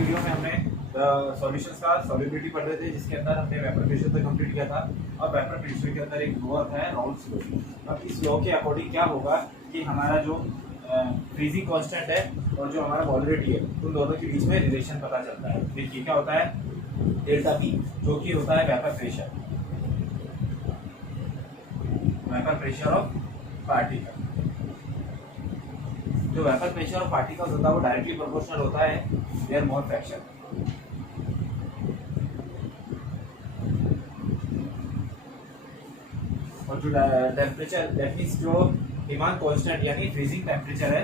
Video में हमने solutions का सॉल्युबिलिटी पढ़ रहे थे, जिसके अंदर हमने वेपर प्रेशर तक कंप्लीट किया था। और वेपर प्रेशर के अंदर एक लॉ आता है, राउल्स लॉ। अब इस लॉ के अकॉर्डिंग क्या होगा कि हमारा जो फ्रीजिंग कांस्टेंट है और जो हमारा वॉलरिटी है, उन दोनों के बीच में रिलेशन पता चलता है। देखिए क्या होता है, डेल्टा पी जो कि होता है वेपर प्रेशर ऑफ पार्टिकल। जो वेपर प्रेशर ऑफ पार्टिकल्स होता है वो डायरेक्टली प्रोपोर्शनल होता है देयर मोल फ्रैक्शन। और जो टेम्परेचर दैट मींस जो डिमांड कांस्टेंट यानी फ्रीजिंग टेम्परेचर है,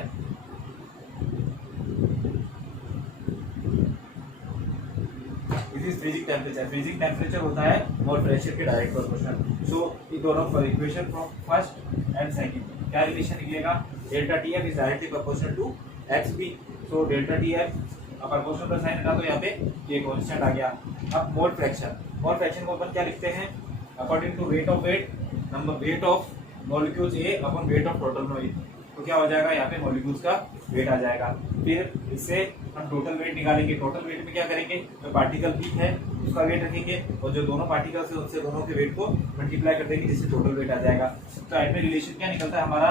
this is freezing temperature. Freezing temperature होता है मोल प्रेशर के डायरेक्ट प्रोपोर्शनल। सो ये दोनों for equation from first and second क्या रिलेशन निकलेगा, delta T F is directly proportional to X B. So delta T F proportional का sign था तो यहाँ पे ये कांस्टेंट आ गया। अब मोल फ्रैक्शन को अपन क्या लिखते हैं, according to weight of molecules A upon weight of total noise. तो क्या हो जाएगा, यहाँ पे मॉलिक्यूल्स का वेट आ जाएगा। फिर इससे हम टोटल वेट निकालेंगे। टोटल वेट में क्या करेंगे, जो पार्टिकल पीक है उसका वेट रखेंगे और जो दोनों पार्टिकल्स है उनसे दोनों के वेट को मल्टीप्लाई कर देंगे, जिससे टोटल वेट आ जाएगा। तो एंड में रिलेशन क्या निकलता है हमारा,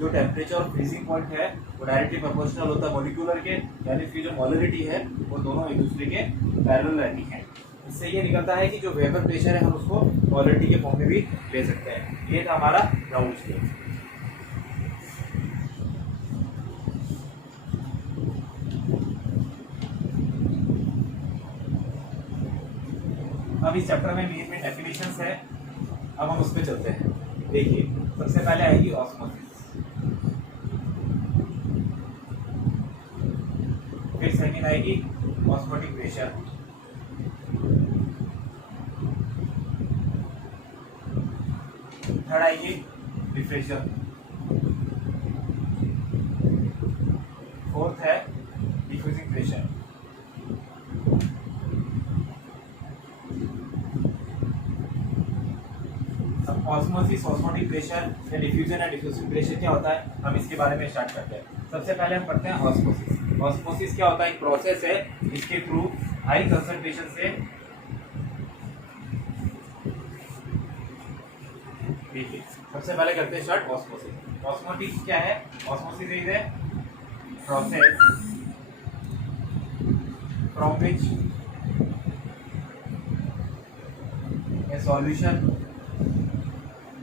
जो टेम्परेचर और फ्रीजिंग पॉइंट है वो डायरेक्टली प्रोपोर्शनल होता है मॉलिक्यूलर के, यानी इसकी जो मॉलरिटी है वो दोनों एक दूसरे के पैरेलल रहती है। इससे ये निकलता है कि जो वेपर प्रेशर है हम उसको मॉलरिटी के फॉर्म में भी ले सकते हैं। ये था हमारा राउल्स लॉ। अब इस चैप्टर में मेन डेफिनेशंस है, अब हम उस पर चलते हैं। देखिए सबसे पहले आएगी ऑस्मोसिस, फिर सेकंड आएगी ऑस्मोटिक प्रेशर, थर्ड आएगी डिफ्यूजन, फोर्थ है diffusing pressure, osmosis, osmotic pressure या डिफ्यूजन या डिफ्यूजिंग प्रेशर क्या होता है, हम इसके बारे में स्टार्ट करते हैं। सबसे पहले हम पढ़ते हैं ऑस्मोसिस। ऑस्मोसिस क्या होता है, एक प्रोसेस है जिसके थ्रू हाई कंसंट्रेशन से, देखिए सबसे पहले करते हैं स्टार्ट ऑस्मोसिस। ऑस्मोटिक क्या है, osmosis is a process from which A solution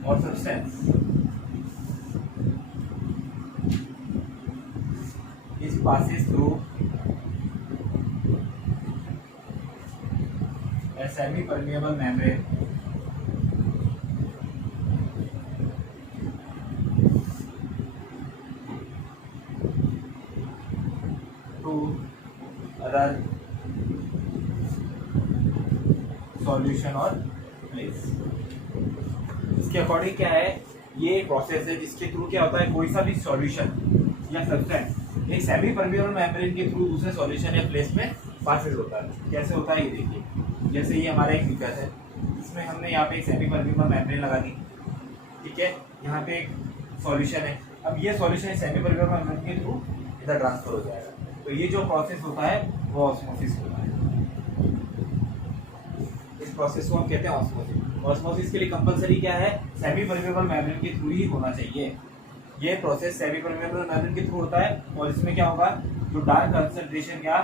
or substance is passes through a semi-permeable membrane to other solution or place। इसके अकॉर्डिंग क्या है, ये प्रोसेस है जिसके थ्रू क्या होता है, कोई सा भी सॉल्यूशन या सब्सटेंस एक सेमी परमेबल मेम्ब्रेन के थ्रू दूसरे सॉल्यूशन या प्लेस में पासेज होता है। कैसे होता है ये देखिए, जैसे ये हमारा एक लिक्विड है, इसमें हमने यहाँ पे एक सेमी परमेबल मेम्ब्रेन लगा दी, ठीक है, यहाँ पे एक सॉल्यूशन है। अब ये सॉल्यूशन सेमी परमेबल मेम्ब्रेन के थ्रू इधर ट्रांसफर हो जाएगा। तो ये जो प्रोसेस होता है वो ऑस्मोसिस होता है। इस प्रोसेस को हम कहते हैं ऑस्मोसिस। ऑस्मोसिस के लिए कंपलसरी क्या है, सेमी परमेबल मेम्ब्रेन के थ्रू ही होना चाहिए। ये प्रोसेस सेमी परमेबल मेम्ब्रेन के थ्रू होता है और इसमें क्या होगा, जो डार्क कंसंट्रेशन या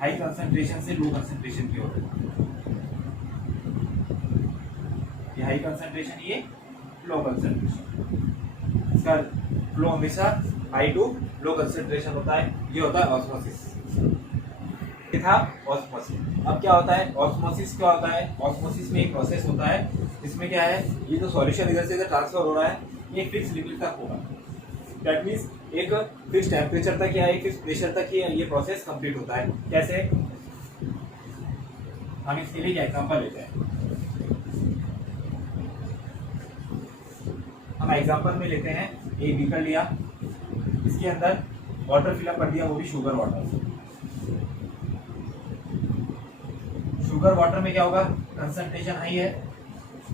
हाई कंसंट्रेशन से लो कंसंट्रेशन की ओर, ये हाई कंसंट्रेशन, ये लो कंसंट्रेशन, इसका फ्लो हमेशा हाई टू लो कंसंट्रेशन होता है। ये होता है ऑस्मोसिस। ये था ऑस्मोसिस। अब क्या होता है, ऑस्मोसिस क्या होता है, ऑस्मोसिस में एक प्रोसेस होता है जिसमें क्या है, ये जो सॉल्यूशन इधर से इधर ट्रांसफर हो रहा है ये फिक्स लिमिट तक होगा। दैट मींस एक फिक्स टेम्परेचर तक या एक फिक्स प्रेशर तक ये प्रोसेस कंप्लीट होता है। कैसे, हम इसके लिए एग्जांपल लेते हैं। हम एग्जांपल में लेते हैं, एक बीकर लिया, इसके अंदर वाटर फिलअप कर दिया, वो भी शुगर वाटर। शुगर वाटर में क्या होगा, कंसंट्रेशन हाई है,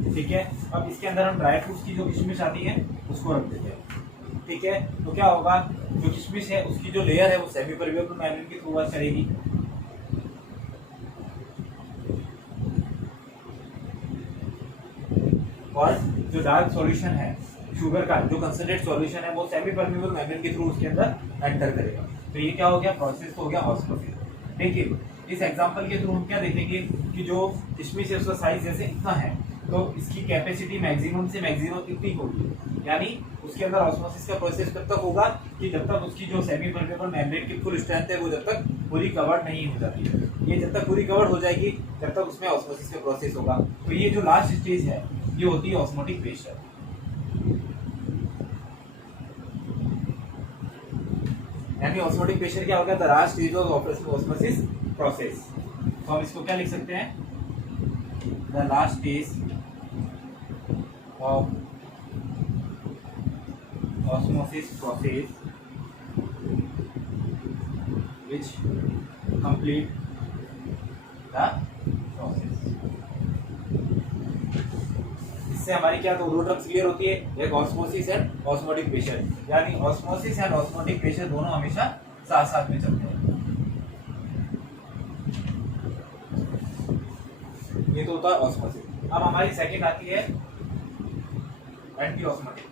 ठीक है। अब इसके अंदर हम ड्राई फ्रूट्स की जो किशमिश आती है उसको रख देते हैं, ठीक है। तो क्या होगा, जो किशमिश है उसकी जो लेयर है वो सेमी परमेबल मेम्ब्रेन के थ्रू वर्क करेगी, और जो डार्क सॉल्यूशन है शुगर का, जो कंसंट्रेट सॉल्यूशन है, वो सेमी परमेबल मेम्ब्रेन के थ्रू उसके अंदर एंटर करेगा। तो ये क्या हो गया, प्रोसेस हो गया ऑस्मोसिस। देखिए इस एग्जांपल के थ्रू हम क्या देखेंगे कि जो किशमिश है उसका साइज जैसे इतना है, तो इसकी कैपेसिटी मैक्सिमम से मैक्सिमम इतनी होगी, यानी उसके अंदर ऑस्मोसिस का प्रोसेस कब तक होगा कि जब तक उसकी जो सेमी परमेबल मेम्ब्रेन की फुल स्ट्रेंथ है वो जब तक पूरी कवर्ड नहीं हो जाती है। ये जब तक पूरी कवर्ड हो जाएगी तब तक उसमें ऑस्मोसिस का प्रोसेस होगा। तो ये जो लास्ट स्टेज है ये होती है ऑस्मोटिक प्रेशर। यानी ऑस्मोटिक प्रेशर क्या होगा, the last stage of osmosis process. तो हम इसको क्या लिख सकते हैं, the last stage of osmosis process which complete the process। इससे हमारी क्या दो टर्म्स क्लियर होती है, एक ऑस्मोसिस एंड ऑस्मोटिक प्रेशर। यानी ऑस्मोसिस एंड ऑस्मोटिक प्रेशर दोनों हमेशा साथ साथ में चलते हैं। ये तो होता है ऑस्मोसिस। अब हमारी सेकंड आती है एंटी ऑस्मोटिक।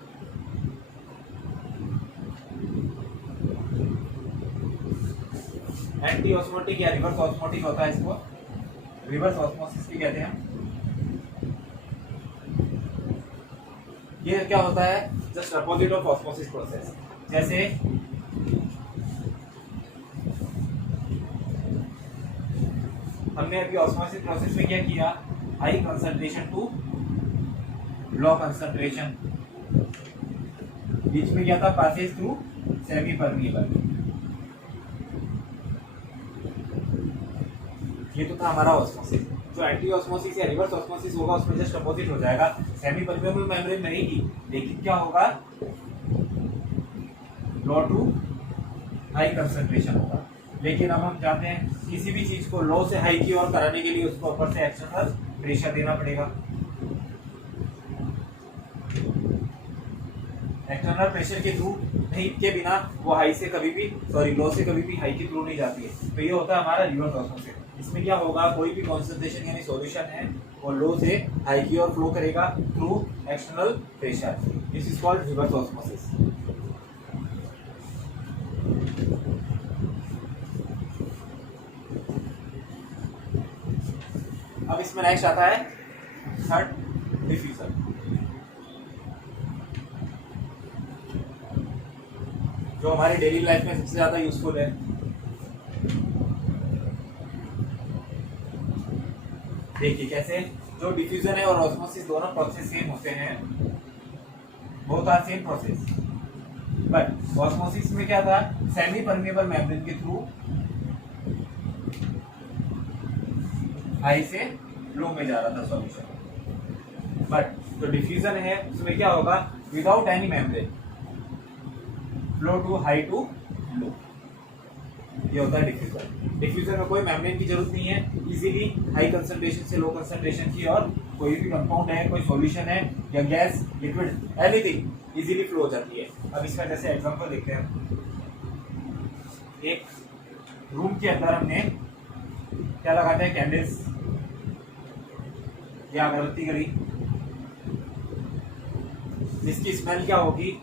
एंटी ऑस्मोटिक या रिवर्स ऑस्मोटिक होता है, इसको रिवर्स ऑस्मोसिस भी कहते हैं। ये क्या होता है, just opposite of osmosis process. जैसे हमने अभी ऑस्मोसिस प्रोसेस में क्या किया, high concentration to low concentration, बीच में क्या था, पासेज थ्रू सेमी परमिएबल। ये तो था हमारा ऑस्मोसिस। जो एंटी ऑस्मोसिस या रिवर्स ऑस्मोसिस होगा उसमें जस्ट अपोजिट हो जाएगा, सेमी परमिएबल मेम्ब्रेन रहेगी लेकिन क्या होगा, लो टू हाई कंसंट्रेशन होगा। लेकिन अब हम चाहते हैं किसी भी चीज को लो से हाई की ओर कराने के लिए उसको ऊपर से एक्सटर्नल प्रेशर देना पड़ेगा। एक्सटर्नल प्रेशर के थ्रू नहीं के बिना वो हाई से कभी भी लो से कभी भी हाई के थ्रू नहीं जाती है। तो ये होता है हमारा रिवर्स ऑस्मोसिस। इसमें क्या होगा, कोई भी कॉन्सेंट्रेशन यानी सॉल्यूशन है वो लो से हाई की ओर फ्लो करेगा through external pressure. This is called reverse osmosis. अब इसमें नेक्स्ट आता है थर्ड, डिफ्यूजन। जो हमारी डेली लाइफ में सबसे ज्यादा यूजफुल है। देखिए कैसे, जो डिफ्यूजन है और ऑस्मोसिस दोनों प्रोसेस सेम होते हैं, both are same process. But osmosis में क्या था, सेमी परमेबल मेम्ब्रेन के थ्रू हाई से लो में जा रहा था सॉल्यूशन। बट जो डिफ्यूजन है उसमें क्या होगा, without any membrane flow to high to low, ये होता है डिफ्यूजन। डिफ्यूजन में कोई मेम्ब्रेन की जरूरत नहीं है, इजीली हाई कंसंट्रेशन से लो कंसंट्रेशन की और कोई भी कंपाउंड है, कोई सॉल्यूशन है या gas, liquid, anything easily flow हो जाती है। अब इसका जैसे एग्जांपल देखते हैं, एक रूम के अंदर हमने क्या लगाते हैं, कैंडल्स या अगरबत्ती करी, जिसकी स्मेल क्या होगी,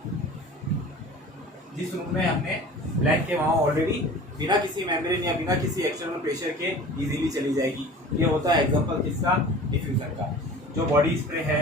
जिस रूम में हमने ब्लैंक के वहां ऑलरेडी बिना किसी मेम्ब्रेन या बिना किसी एक्सटर्नल प्रेशर के इजीली चली जाएगी। ये होता है एग्जांपल किसका, डिफ्यूजन का। जो बॉडी स्प्रे है,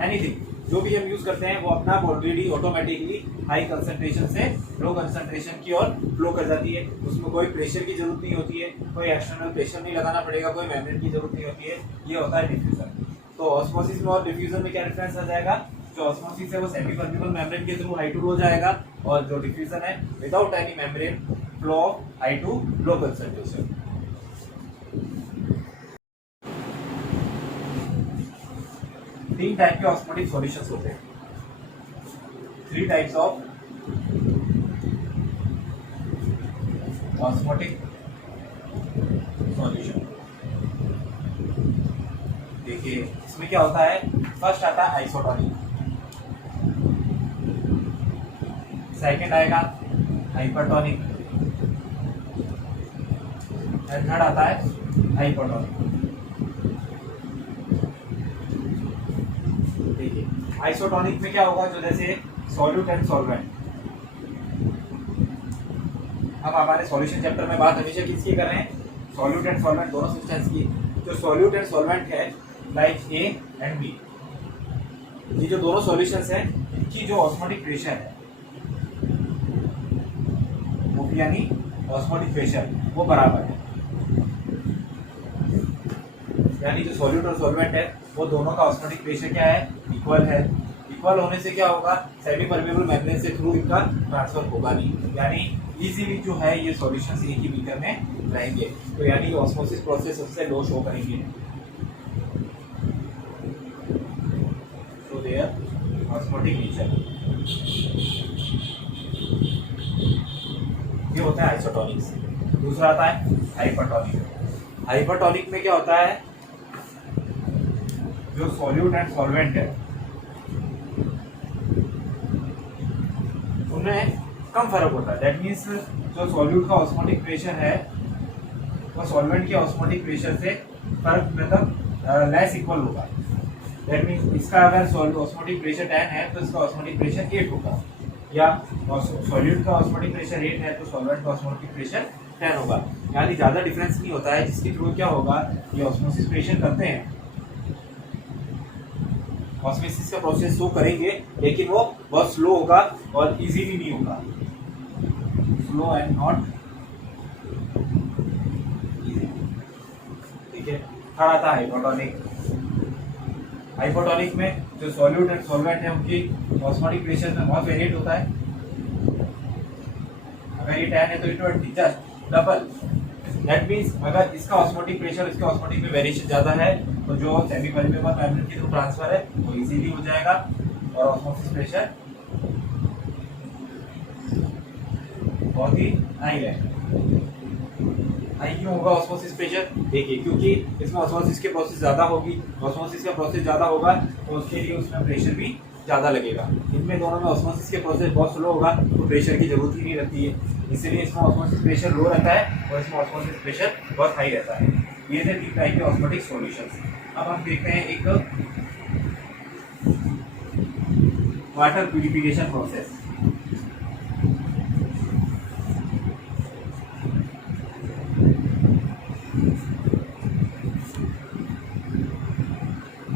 एनीथिंग जो भी हम यूज करते हैं वो अपना ऑलरेडी ऑटोमेटिकली हाई कंसंट्रेशन से लो कंसंट्रेशन की ओर फ्लो कर जाती है। उसमें कोई प्रेशर की जरूरत नहीं होती है, कोई एक्सटर्नल प्रेशर नहीं लगाना पड़ेगा, कोई मेम्ब्रेन की जरूरत नहीं होती है। ये होता है डिफ्यूजन। तो ऑस्मोसिस में और डिफ्यूजन में क्या डिफरेंस आ जाएगा, जो ऑस्मोसिस है वो सेमी परमेबल मेम्ब्रेन के थ्रू हाई टू लो जाएगा और जो डिफ्यूजन है without any membrane flow high to low concentration. तीन टाइप के ऑस्मोटिक सॉल्यूशंस होते हैं, 3 टाइप्स ऑफ ऑस्मोटिक सॉल्यूशन। देखिए इसमें क्या होता है, फर्स्ट आता है आइसोटोनिक, सेकंड आएगा हाइपरटोनिक एंड थर्ड आता है हाइपोटोनिक। आइसोटोनिक में क्या होगा, जो जैसे सॉल्यूट एंड सॉल्वेंट, हम हमारे सॉल्यूशन चैप्टर में बात हमेशा किसकी कर रहे हैं, सॉल्यूट एंड सॉल्वेंट दोनों सब्सटेंस की। जो सॉल्यूट एंड सॉल्वेंट है लाइक ए एंड बी, ये जो दोनों सॉल्यूशंस हैं इनकी जो ऑस्मोटिक प्रेशर है वो यानी ऑस्मोटिक प्रेशर वो बराबर है, यानी जो सॉल्यूट और सॉल्वेंट है वो दोनों का ऑस्मोटिक प्रेशर क्या है, इक्वल है। इक्वल होने से क्या होगा, सेमी परमेबल मेम्ब्रेन से थ्रू इनका ट्रांसफर होगा नहीं, यानी इजीली जो है ये सॉल्यूशंस एक ही बीकर में रहेंगे, तो यानी ऑस्मोसिस प्रोसेस सबसे लो शो करेंगे। तो देयर ऑस्मोटिक नेचर, ये होता है आइसोटोनिक्स। दूसरा आता है हाइपरटोनिक। हाइपरटोनिक में क्या होता है, जो सॉल्यूट एंड सॉल्वेंट है उनमें कम फर्क होता है। दैट मीन्स जो सॉल्यूट का ऑस्मोटिक प्रेशर है वो सॉल्वेंट के ऑस्मोटिक प्रेशर से फर्क मतलब लेस इक्वल होगा। दैट मीन्स इसका अगर ऑस्मोटिक प्रेशर 10 है तो इसका ऑस्मोटिक प्रेशर 8 होगा, या सॉल्यूट का ऑस्मोटिक प्रेशर 8 है तो सॉल्वेंट का ऑस्मोटिक प्रेशर 10 होगा, यानी ज़्यादा डिफरेंस नहीं होता है, जिसके थ्रू क्या होगा, ये ऑस्मोसिस प्रेशर करते हैं, ऑस्मोसिस का प्रोसेस तो करेंगे लेकिन वो बहुत स्लो होगा और इजीली नहीं होगा, स्लो एंड नॉट इजी। ठीक है। थर्ड आता है हाइपोटोनिक। हाइपोटोनिक में जो सॉल्यूट एंड सॉल्वेंट है उनकी ऑस्मोटिक प्रेशर में बहुत वेरिएट होता है। अगर ये 10 है तो ये 20, जस्ट डबल। दैट मीन्स अगर इसका ऑस्मोटिक प्रेशर इसके ऑस्मोटिक में वेरिएशन ज़्यादा है तो जो सेमी परमेबल मेम्ब्रेन के थ्रू ट्रांसफर है वो इजीली हो जाएगा और ऑस्मोसिस प्रेशर बहुत ही हाई रहेगा। हाई क्यों होगा ऑस्मोसिस प्रेशर, देखिए क्योंकि इसमें ऑस्मोसिस के प्रोसेस ज़्यादा होगी, ऑस्मोसिस का प्रोसेस ज़्यादा होगा तो उसके लिए उसमें प्रेशर भी ज़्यादा लगेगा। इनमें दोनों में ऑस्मोसिस के प्रोसेस बहुत स्लो होगा तो प्रेशर की जरूरत ही नहीं रहती है, इसीलिए इसमें ऑस्मोसिस प्रेशर लो रहता है और इसमें ऑस्मोसिस प्रेशर बहुत हाई रहता है। ये थे 3 टाइप के ऑस्मोटिक सॉल्यूशंस। अब हम देखते हैं एक water purification process.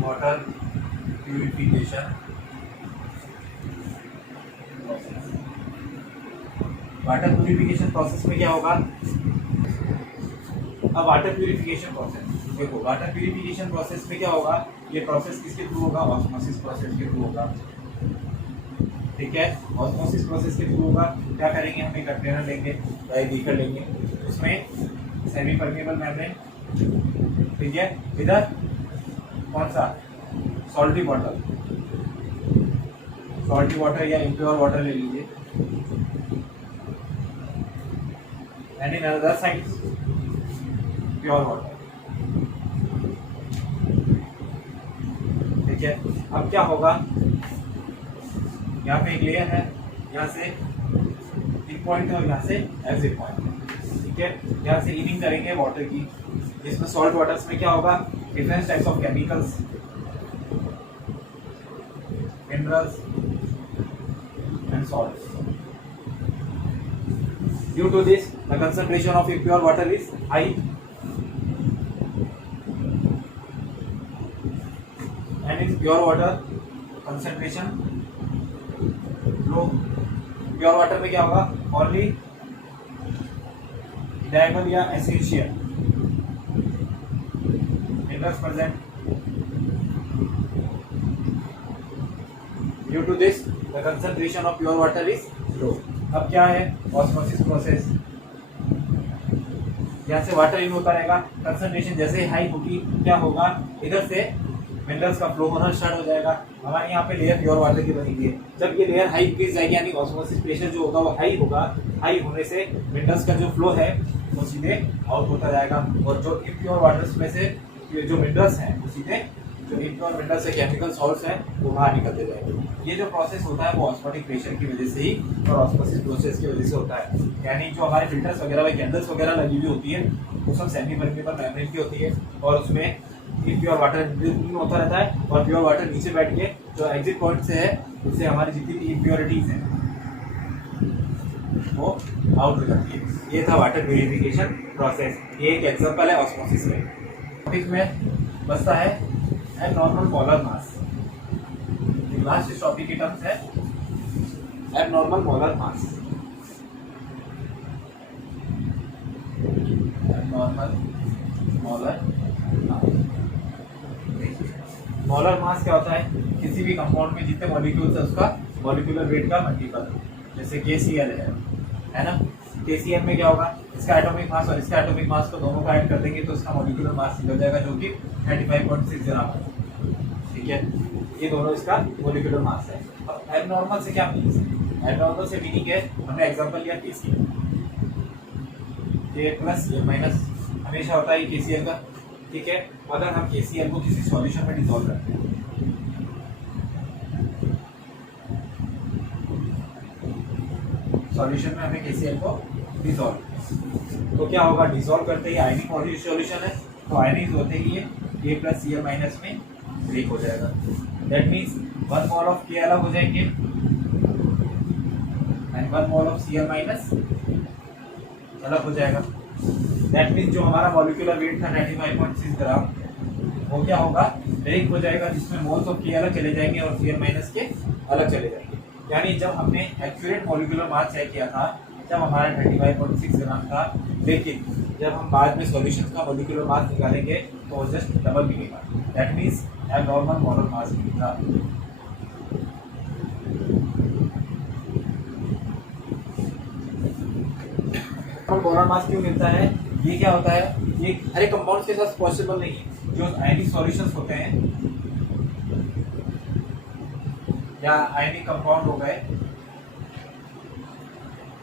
Water purification process. Water purification process में क्या होगा, अब वाटर प्यूरिफिकेशन प्रोसेस देखो, वाटर प्यूरिफिकेशन प्रोसेस में क्या होगा, ये प्रोसेस किसके थ्रू होगा, ऑस्मोसिस प्रोसेस के थ्रू होगा। ठीक है, ऑस्मोसिस प्रोसेस के थ्रू होगा। क्या करेंगे, हम एक कंटेनर लेंगे या बीकर लेंगे, उसमें सेमी परमेबल मेम्ब्रेन, ठीक है, इधर कौन सा सॉल्टी वाटर, सॉल्टी वाटर या इम्प्योर वाटर ले लीजिए, and in other side pure water. ठीक है, अब क्या होगा, यहाँ पे एक लेयर है, यहाँ से एक पॉइंट है और यहाँ से एग्जिट पॉइंट है। ठीक है, यहाँ से इनिंग करेंगे वाटर की, जिसमें सॉल्ट वाटर्स में क्या होगा, different types of chemicals, minerals and salts. Due to this, the concentration of impure water is high, and in pure water concentration low. Pure water में क्या होगा, only diamond या essential minerals present. Due to this, the concentration of pure water is low. अब क्या है, osmosis process, यहाँ से water in होता रहेगा, कंसंट्रेशन जैसे हाई होगी क्या होगा, इधर से मिनरल्स का फ्लो होना स्टार्ट हो जाएगा। हमारे यहाँ पे लेयर प्योर वाटर की बनी हुई है, जब ये लेयर हाई इंक्रीज जाएगी यानी ऑस्मोसिस प्रेशर जो होगा वो हाई होगा, हाई होने से मिनरल्स का जो फ्लो है वो सीधे आउट होता जाएगा, और जो इम्प्योर वाटर्स में से जो मिनरल्स हैं वो सीधे जो इम्प्योर मिनरल्स है, केमिकल सॉल्ट्स हैं, वो बाहर निकलते जाएंगे। ये जो प्रोसेस होता है वो ऑस्मोटिक प्रेशर की वजह से ही और ऑस्मोसिस प्रोसेस की वजह से होता है। यानी जो हमारे फिल्टर्स वगैरह में कैंडल्स वगैरह लगी हुई होती है वो सब सेमी परमेबल मेम्ब्रेन की होती है, और उसमें इम्प्योर वाटर होता रहता है और प्योर वाटर नीचे बैठ के जो एग्जिट पॉइंट से है उससे हमारी जितनी भी इम्प्योरिटीज हैं वो आउट हो जाती है। ये था वाटर प्यूरिफिकेशन प्रोसेस, ये एक एग्जांपल है ऑस्मोसिस में। टॉपिक में बसता है एबनॉर्मल मोलर मास। लास्ट इस टॉपिक की टर्म्स है एबनॉर्मल मोलर मास। एबनॉर्मल मोलर मोलर मास क्या होता है? किसी भी कंपाउंड में जितने मॉलिक्यूल्स है उसका मॉलिक्यूलर वेट का मल्टीपल। जैसे KCl है ना, KCl में क्या होगा, इसका एटॉमिक मास और इसका एटॉमिक मास को दोनों का ऐड कर देंगे तो इसका मॉलिक्यूलर मास निकल जाएगा जो कि 35.6 ग्राम है। ठीक है, ये दोनों इसका मॉलिक्यूलर मास है। अब एबनॉर्मल से क्या मीनिंग है? एबनॉर्मल से मीनिंग है, हमने एग्जांपल लिया KCl, K plus L minus हमेशा होता है KCl का। ठीक है, अगर हम KCl को किसी सॉल्यूशन में डिसॉल्व करते हैं, सॉल्यूशन में हमें KCl को डिसॉल्व, तो क्या होगा? डिसॉल्व करते ही आयनिक सॉल्यूशन है तो आयनिक होते ही ये K प्लस Cl माइनस में ब्रेक हो जाएगा। That means 1 mole of K अलग हो जाएंगे and 1 mole of Cl minus अलग हो जाएगा। दैट मीन्स जो हमारा मॉलिक्यूलर वेट था 95.6 ग्राम वो क्या होगा? ब्रेक हो जाएगा, जिसमें मोल्स ऑफ K अलग चले जाएंगे और Cl माइनस के अलग चले जाएंगे। यानी जब हमने एक्यूरेट मॉलिक्यूलर मास चेक किया था जब हमारा 35.6 ग्राम था, लेकिन जब हम बाद में सॉल्यूशन का मॉलिक्यूलर मास निकालेंगे तो वो जस्ट डबल मिलेगा। That means abnormal molar mass मिलेगा। मोलर मास क्यों मिलता है? ये क्या होता है? ये हर एक कंपाउंड्स के साथ पॉसिबल नहीं है। जो आयनिक सॉल्यूशंस होते हैं या आयनिक कंपाउंड हो गए,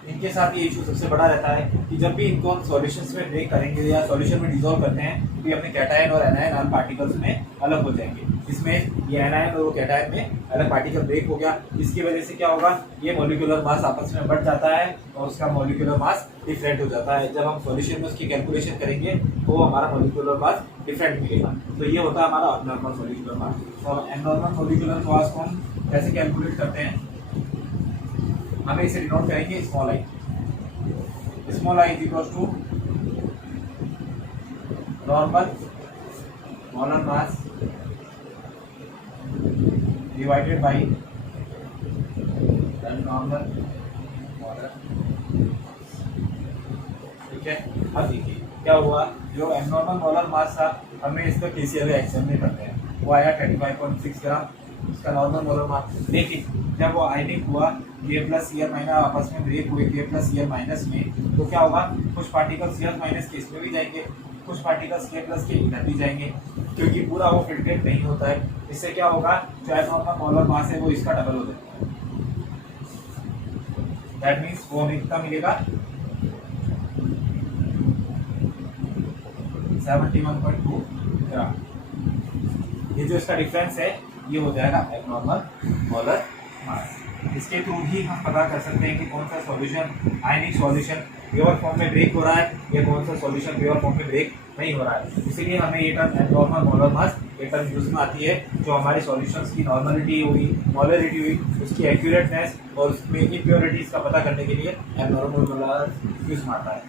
इनके साथ ये इशू सबसे बड़ा रहता है कि जब भी इनको हम सॉल्यूशंस में ब्रेक करेंगे या सॉल्यूशन में डिसॉल्व करते हैं तो ये अपने कैटायन और एनायन आयन पार्टिकल्स में अलग हो जाएंगे। इसमें ये एनायन और वो कैटायन में अलग पार्टिकल ब्रेक हो गया, इसकी वजह से क्या होगा? ये मॉलिक्यूलर मास आपस में बढ़ जाता है और उसका मॉलिक्यूलर मास डिफरेंट हो जाता है। जब हम सॉल्यूशन में उसकी कैलकुलेशन करेंगे तो हमारा मॉलिक्यूलर मास डिफरेंट मिलेगा। तो ये होता है हमारा अबनॉर्मल मॉलिक्यूलर मास। और एबनॉर्मल मॉलिक्यूलर मास को हम कैसे कैलकुलेट करते हैं? हमें इसे डिनोट करेंगे small I. Small I is equals to normal molar mass divided by normal molar. ठीक है, अब देखिए क्या हुआ, जो एबनॉर्मल मोलर मास था हमें इसका KCl एक्शन में करते हैं, वो आया 35.6 ग्राम इसका नॉर्मल मोलर मास। लेकिन जब वो आयनिक हुआ K प्लस Cl माइनस आपस में ब्रेक हुए K प्लस Cl माइनस में, तो क्या होगा? कुछ पार्टिकल Cl माइनस के इसमें भी जाएंगे, कुछ पार्टिकल्स K प्लस के इधर भी जाएंगे, क्योंकि पूरा वो फिल्ट्रेट नहीं होता है। इससे क्या होगा? जो एबनॉर्मल मोलर मास है वो इसका डबल हो जाएगा। दैट मीन्स वो हमें कितना मिलेगा? 71.2 ग्राम। ये जो इसका डिफरेंस है ये हो जाएगा एबनॉर्मल मोलर मास। इसके थ्रू ही हम पता कर सकते हैं कि कौन सा सॉल्यूशन आयनिक सॉल्यूशन प्योर फॉर्म में ब्रेक हो रहा है या कौन सा सॉल्यूशन प्योर फॉर्म में ब्रेक नहीं हो रहा है। इसीलिए हमें ये टर्म एबनॉर्मल मोलर मास ये टर्म यूज में आती है, जो हमारी सॉल्यूशंस की नॉर्मलिटी हुई, मोलरिटी हुई, उसकी एक्यूरेटनेस और उसमें इम्प्योरिटीज का पता करने के लिए एबनॉर्मल मोलर यूज में आता है।